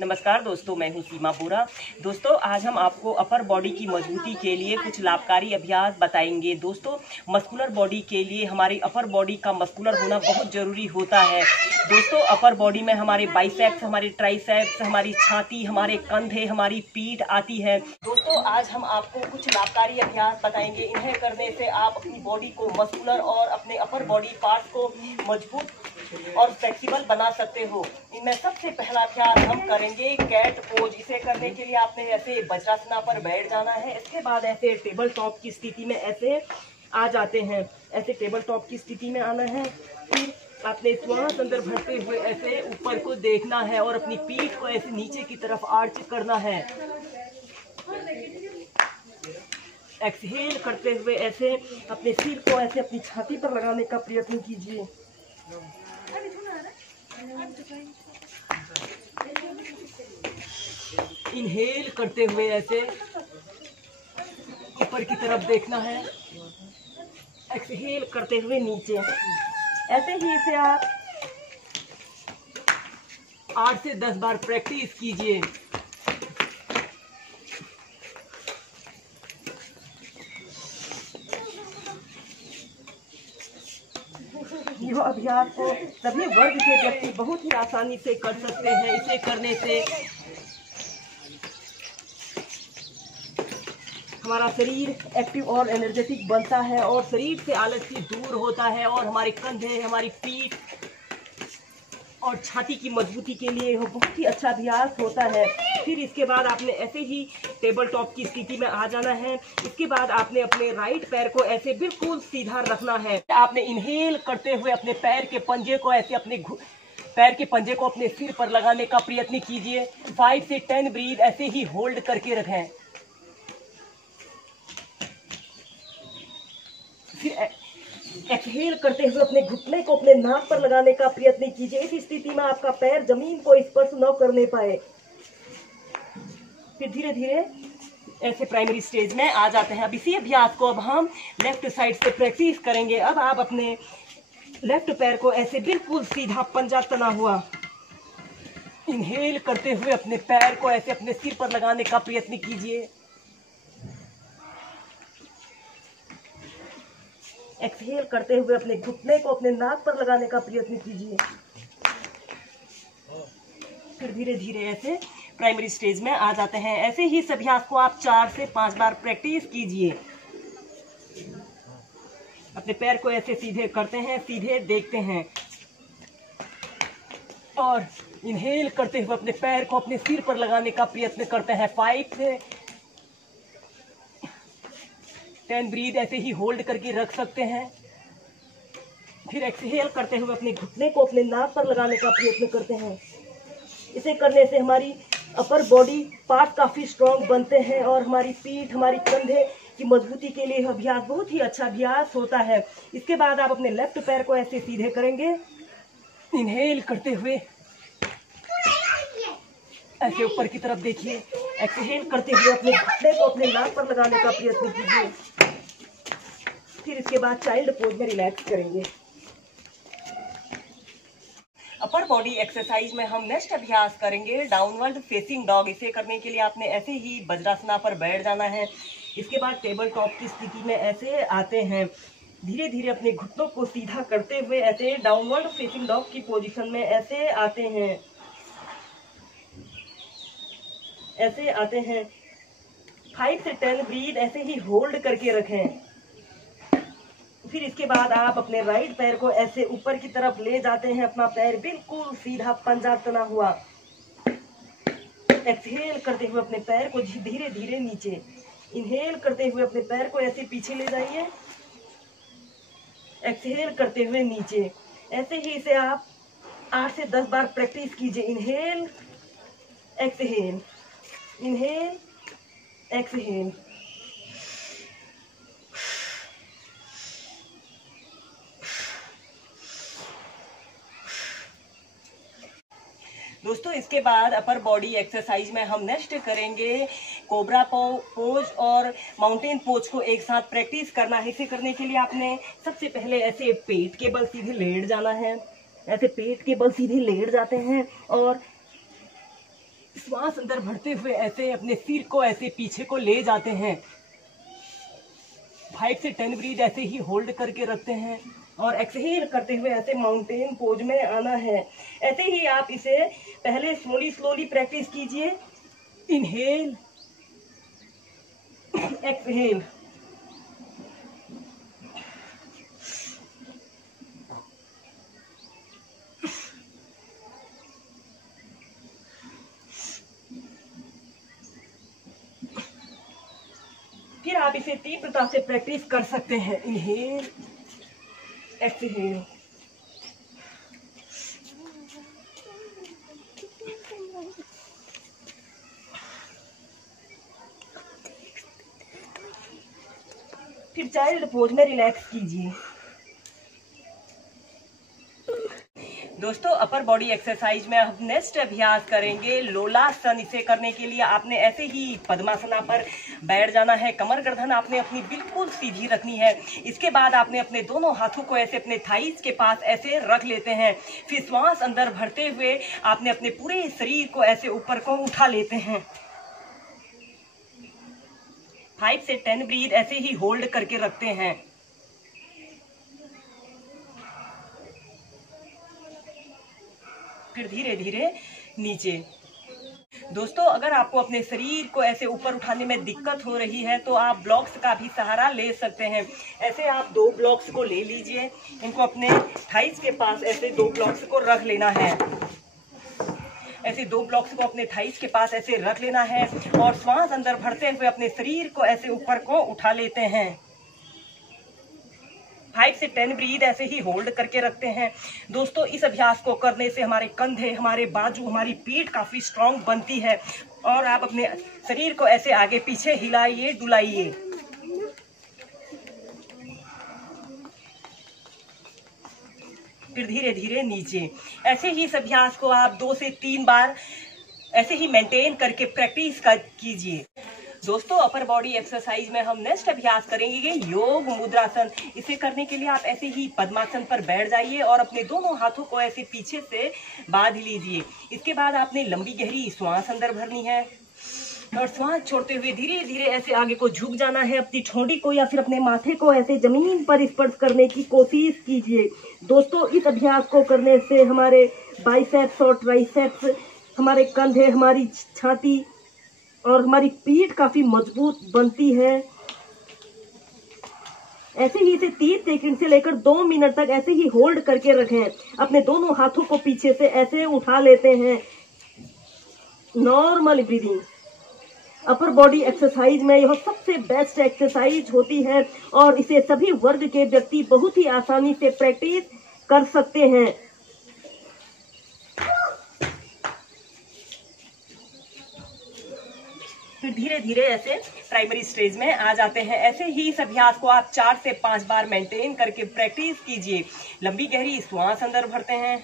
नमस्कार दोस्तों, मैं हूं सीमा बोरा। दोस्तों, आज हम आपको अपर बॉडी की मजबूती के लिए कुछ लाभकारी अभ्यास बताएंगे। दोस्तों, मस्कुलर बॉडी के लिए हमारी अपर बॉडी का मस्कुलर होना बहुत जरूरी होता है। दोस्तों, अपर बॉडी में हमारे बाइसेप्स, हमारे ट्राइसेप्स, हमारी छाती, हमारे कंधे, हमारी पीठ आती है। दोस्तों, आज हम आपको कुछ लाभकारी अभ्यास बताएंगे। इन्हें करने से आप अपनी बॉडी को मस्कुलर और अपने अपर बॉडी पार्ट्स को मजबूत और फ्लेक्सिबल बना सकते हो। इनमें सबसे पहला अभ्यास हम करेंगे कैट पोज। इसे करने के लिए आपने ऐसे वज्रासना पर बैठ जाना है। इसके बाद ऐसे टेबल टॉप की स्थिति में ऐसे आ जाते हैं। ऐसे टेबल टॉप की स्थिति में आना है। फिर आपने श्वास अंदर भरते हुए ऐसे ऊपर को देखना है और अपनी पीठ को ऐसे नीचे की तरफ आर्च करना है। एक्सहेल करते हुए ऐसे अपने सिर को ऐसे अपनी छाती पर लगाने का प्रयत्न कीजिए। इनहेल करते हुए ऐसे ऊपर की तरफ देखना है। एक्सहेल करते हुए नीचे। ऐसे ही इसे आप 8 से 10 बार प्रैक्टिस कीजिए। यह अभ्यास को सभी वर्ग के व्यक्ति बहुत ही आसानी से कर सकते हैं। इसे करने से हमारा शरीर एक्टिव और एनर्जेटिक बनता है और शरीर से आलस्य दूर होता है और हमारे कंधे, हमारी पीठ और छाती की मजबूती के लिए यह बहुत ही अच्छा अभ्यास होता है। फिर इसके बाद आपने ऐसे ही टेबल टॉप की स्थिति में आ जाना है। इसके बाद आपने अपने राइट पैर को ऐसे बिल्कुल सीधा रखना है। आपने इनहेल करते हुए अपने पैर के पंजे को ऐसे अपने सिर पर लगाने का प्रयत्न कीजिए। 5 से 10 ब्रीथ ऐसे ही होल्ड करके रखें। फिर एक्सहेल करते हुए अपने घुटने को अपने नाक पर लगाने का प्रयत्न कीजिए। इस स्थिति में आपका पैर जमीन को स्पर्श न करने पाए। फिर धीरे धीरे ऐसे प्राइमरी स्टेज में आ जाते हैं। अब इसी अभ्यास को अब हम लेफ्ट साइड से प्रैक्टिस करेंगे। अब आप अपने लेफ्ट पैर को ऐसे बिल्कुल सीधा पंजा तना हुआ इनहेल करते हुए अपने पैर को ऐसे अपने सिर पर लगाने का प्रयत्न कीजिए। एक्सहेल करते हुए अपने घुटने को अपने नाक पर लगाने का प्रयत्न कीजिए। फिर धीरे धीरे ऐसे प्राइमरी स्टेज में आ जाते हैं। ऐसे ही इस अभ्यास को आप 4 से 5 बार प्रैक्टिस कीजिए। अपने पैर को ऐसे सीधे करते हैं, सीधे देखते हैं और इनहेल करते हुए अपने पैर को अपने सिर पर लगाने का प्रयत्न करते हैं। 5 से 10 ब्रीथ ऐसे ही होल्ड करके रख सकते हैं। फिर एक्सहेल करते हुए अपने घुटने को अपने नाक पर लगाने का प्रयत्न करते हैं। इसे करने से हमारी अपर बॉडी पार्ट काफी स्ट्रॉन्ग बनते हैं और हमारी पीठ, हमारी कंधे की मजबूती के लिए यह अभ्यास बहुत ही अच्छा अभ्यास होता है। इसके बाद आप अपने लेफ्ट पैर को ऐसे सीधे करेंगे। इनहेल करते हुए ऐसे ऊपर की तरफ देखिए। एक्सहेल करते हुए अपने घुटने को अपने नाक पर लगाने का प्रयत्न कीजिए। फिर इसके बाद चाइल्ड पोज में रिलैक्स करेंगे। अपर बॉडी एक्सरसाइज में हम नेक्स्ट अभ्यास करेंगे डाउनवर्ड फेसिंग डॉग। इसे करने के लिए आपने ऐसे ही वज्रासना पर बैठ जाना है। इसके बाद टेबल टॉप की स्थिति में ऐसे आते हैं। धीरे धीरे अपने घुटनों को सीधा करते हुए ऐसे डाउनवर्ड फेसिंग डॉग की पोजीशन में ऐसे आते हैं। ऐसे आते हैं। 5 से 10 ब्रीथ ऐसे ही होल्ड करके रखें। फिर इसके बाद आप अपने राइट पैर को ऐसे ऊपर की तरफ ले जाते हैं। अपना पैर बिल्कुल सीधा पंजा तना हुआ। एक्सहेल करते हुए अपने पैर को धीरे धीरे नीचे। इनहेल करते हुए अपने पैर को ऐसे पीछे ले जाइए। एक्सहेल करते हुए नीचे। ऐसे ही इसे आप 8 से 10 बार प्रैक्टिस कीजिए। Inhale, exhale, inhale, exhale. दोस्तों, इसके बाद अपर बॉडी एक्सरसाइज में हम नेक्स्ट करेंगे कोबरा पोज और माउंटेन पोज को एक साथ प्रैक्टिस करना है। इसे करने के लिए आपने सबसे पहले ऐसे पेट के बल सीधे लेट जाना है। ऐसे पेट के बल सीधे लेट जाते हैं और श्वास अंदर भरते हुए ऐसे अपने सिर को ऐसे पीछे को ले जाते हैं। 5 से 10 ब्रीथ ऐसे ही होल्ड करके रखते हैं और एक्सहेल करते हुए ऐसे माउंटेन पोज में आना है। ऐसे ही आप इसे पहले स्लोली प्रैक्टिस कीजिए। Inhale, exhale. फिर आप इसे तीव्रता से प्रैक्टिस कर सकते हैं। Inhale, exhale. फिर चाइल्ड पोज में रिलैक्स कीजिए। दोस्तों, अपर बॉडी एक्सरसाइज में हम नेक्स्ट अभ्यास करेंगे लोलासन। इसे करने के लिए आपने ऐसे ही पद्मासना पर बैठ जाना है। कमर गर्दन आपने अपनी बिल्कुल सीधी रखनी है। इसके बाद आपने अपने दोनों हाथों को ऐसे अपने थाइस के पास ऐसे रख लेते हैं। फिर श्वास अंदर भरते हुए आपने अपने पूरे शरीर को ऐसे ऊपर को उठा लेते हैं। 5 से 10 ब्रीथ ऐसे ही होल्ड करके रखते हैं। फिर धीरे धीरे नीचे। दोस्तों, अगर आपको अपने शरीर को ऐसे ऊपर उठाने में दिक्कत हो रही है तो आप ब्लॉक्स का भी सहारा ले सकते हैं। ऐसे आप 2 ब्लॉक्स को ले लीजिए। इनको अपने थाइस के पास ऐसे 2 ब्लॉक्स को रख लेना है। ऐसे 2 ब्लॉक्स को अपने थाइस के पास ऐसे रख लेना है और श्वास अंदर भरते हुए अपने शरीर को ऐसे ऊपर को उठा लेते हैं। 5 से 10 ब्रीथ ऐसे ही होल्ड करके रखते हैं। दोस्तों, इस अभ्यास को करने से हमारे कंधे, हमारे बाजू, हमारी पीठ काफी स्ट्रांग बनती है और आप अपने शरीर को ऐसे आगे पीछे हिलाइए, डुलाइए। फिर धीरे धीरे नीचे। ऐसे ही इस अभ्यास को आप 2 से 3 बार ऐसे ही मेंटेन करके प्रैक्टिस कीजिए। दोस्तों, अपर बॉडी एक्सरसाइज में हम नेक्स्ट अभ्यास करेंगे योग मुद्रासन। इसे करने के लिए आप ऐसे ही पद्मासन पर बैठ जाइए और अपने दोनों हाथों को ऐसे पीछे से बांध लीजिए। इसके बाद आपने लंबी गहरी श्वास अंदर भरनी है और श्वास छोड़ते हुए धीरे धीरे ऐसे आगे को झुक जाना है। अपनी ठोड़ी को या फिर अपने माथे को ऐसे जमीन पर स्पर्श करने की कोशिश कीजिए। दोस्तों, इस अभ्यास को करने से हमारे बाइसेप्स और ट्राइसेप्स, हमारे कंधे, हमारी छाती और हमारी पीठ काफी मजबूत बनती है। ऐसे ही इसे 30 सेकंड से लेकर 2 मिनट तक ऐसे ही होल्ड करके रखें। अपने दोनों हाथों को पीछे से ऐसे उठा लेते हैं। Normal breathing. Upper body exercise में यह सबसे बेस्ट एक्सरसाइज होती है और इसे सभी वर्ग के व्यक्ति बहुत ही आसानी से प्रैक्टिस कर सकते हैं। फिर धीरे धीरे ऐसे प्राइमरी स्टेज में आ जाते हैं। ऐसे ही इस अभ्यास को आप 4 से 5 बार मेंटेन करके प्रैक्टिस कीजिए। लंबी गहरी श्वास अंदर भरते हैं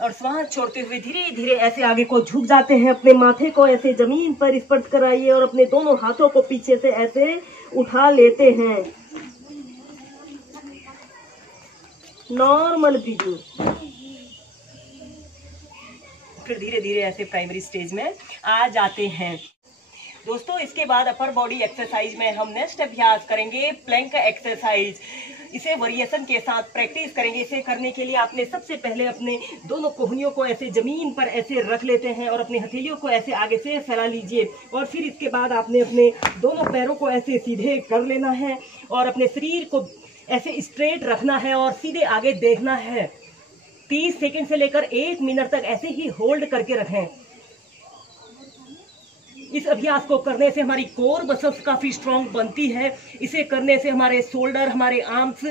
और श्वास छोड़ते हुए धीरे धीरे ऐसे आगे को झुक जाते हैं। अपने माथे को ऐसे जमीन पर स्पर्श कराइए और अपने दोनों हाथों को पीछे से ऐसे उठा लेते हैं। Normal breathing. फिर धीरे धीरे ऐसे प्राइमरी स्टेज में आ जाते हैं। दोस्तों, इसके बाद अपर बॉडी एक्सरसाइज में हम नेक्स्ट अभ्यास करेंगे प्लैंक एक्सरसाइज। इसे वेरिएशन के साथ प्रैक्टिस करेंगे। इसे करने के लिए आपने सबसे पहले अपने दोनों कोहनियों को ऐसे जमीन पर ऐसे रख लेते हैं और अपने हथेलियों को ऐसे आगे से फैला लीजिए और फिर इसके बाद आपने अपने दोनों पैरों को ऐसे सीधे कर लेना है और अपने शरीर को ऐसे स्ट्रेट रखना है और सीधे आगे देखना है। 30 सेकंड से लेकर 1 मिनट तक ऐसे ही होल्ड करके रखें। इस अभ्यास को करने से हमारी कोर मसल्स काफी स्ट्रांग बनती है। इसे करने से हमारे शोल्डर, हमारे आर्म्स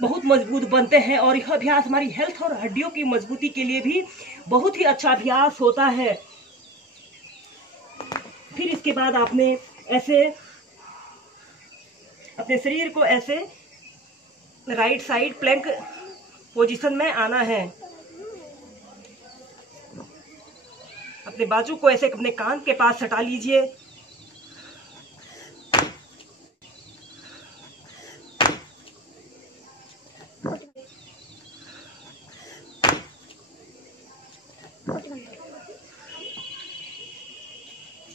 बहुत मजबूत बनते हैं और यह अभ्यास हमारी हेल्थ और हड्डियों की मजबूती के लिए भी बहुत ही अच्छा अभ्यास होता है। फिर इसके बाद आपने ऐसे अपने शरीर को ऐसे राइट साइड प्लैंक पोजीशन में आना है। अपने बाजू को ऐसे अपने कान के पास सटा लीजिए।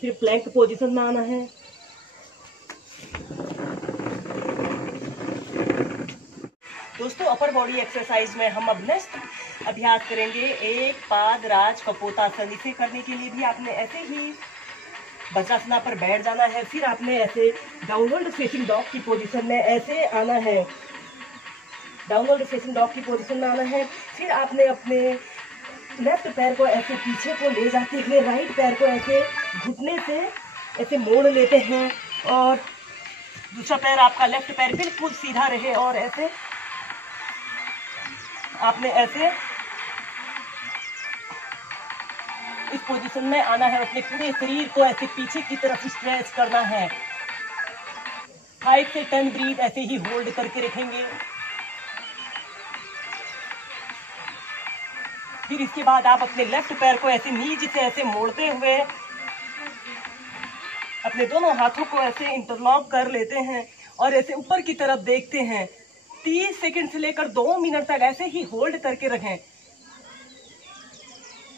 फिर प्लैंक पोजीशन में आना है। दोस्तों अपर बॉडी एक्सरसाइज में हम अब नेक्स्ट अभ्यास करेंगे एक पाद राज कपोतासन। इसे करने के लिए भी आपने ऐसे ही वज्रासना पर बैठ जाना है। फिर आपने ऐसे डाउनवर्ड फेसिंग डॉग की पोजीशन में ऐसे आना है, डाउनवर्ड फेसिंग डॉग की पोजीशन में आना है। फिर आपने अपने लेफ्ट पैर को ऐसे पीछे को ले जाते हुए राइट पैर को ऐसे घुटने से ऐसे मोड़ लेते हैं और दूसरा पैर, आपका लेफ्ट पैर बिल्कुल सीधा रहे और ऐसे आपने ऐसे इस पोजीशन में आना है। अपने पूरे शरीर को ऐसे पीछे की तरफ स्ट्रेच करना है। 5 से 10 ब्रीथ ऐसे ही होल्ड करके रखेंगे। फिर इसके बाद आप अपने लेफ्ट पैर को ऐसे नीचे से ऐसे मोड़ते हुए अपने दोनों हाथों को ऐसे इंटरलॉक कर लेते हैं और ऐसे ऊपर की तरफ देखते हैं। 30 सेकंड से लेकर 2 मिनट तक ऐसे ही होल्ड करके रखें।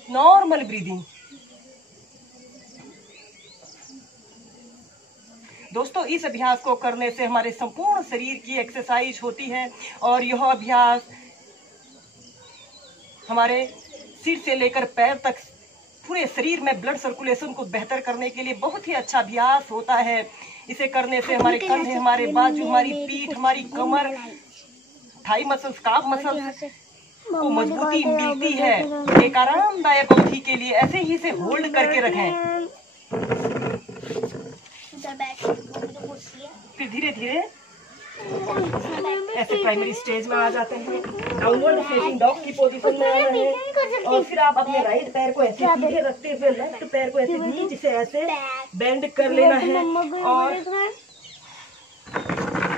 Normal breathing. दोस्तों इस अभ्यास को करने से हमारे संपूर्ण शरीर की एक्सरसाइज होती है और यह अभ्यास हमारे सिर से लेकर पैर तक पूरे शरीर में ब्लड सर्कुलेशन को बेहतर करने के लिए बहुत ही अच्छा अभ्यास होता है। इसे करने से हमारे कंधे, हमारे बाजू, हमारी पीठ, हमारी कमर, थाई मसल्स, काफ मसल्स को मजबूती मिलती है। एक आरामदायक अवधि के लिए ऐसे ही इसे होल्ड करके रखें। फिर धीरे धीरे ऐसे प्राइमरी स्टेज में आ जाते हैं। डाउनवर्ड फेसिंग डॉग की पोजीशन में आना है और फिर आप अपने राइट पैर को ऐसे सीधे रखते हुए लेफ्ट पैर को ऐसे नीचे से ऐसे बेंड कर लेना है और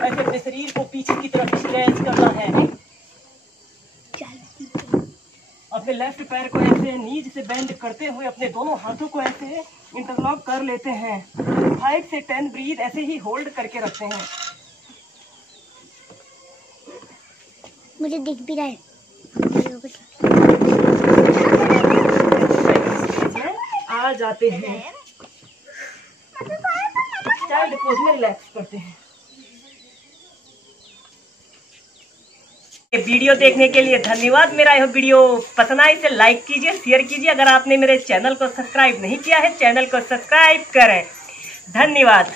ऐसे अपने शरीर को पीछे की तरफ स्ट्रेच करना है। अपने लेफ्ट पैर को ऐसे नीचे से बेंड करते हुए अपने दोनों हाथों को ऐसे इंटरलॉक कर लेते हैं। 5 से 10 ब्रीथ ऐसे ही होल्ड करके रखते हैं। मुझे दिख भी रहा है। आ जाते हैं, चाइल्ड पोज में रिलैक्स करते हैं। वीडियो देखने के लिए धन्यवाद। मेरा यह वीडियो पसंद आए इसे लाइक कीजिए, शेयर कीजिए। अगर आपने मेरे चैनल को सब्सक्राइब नहीं किया है, चैनल को सब्सक्राइब करें। धन्यवाद।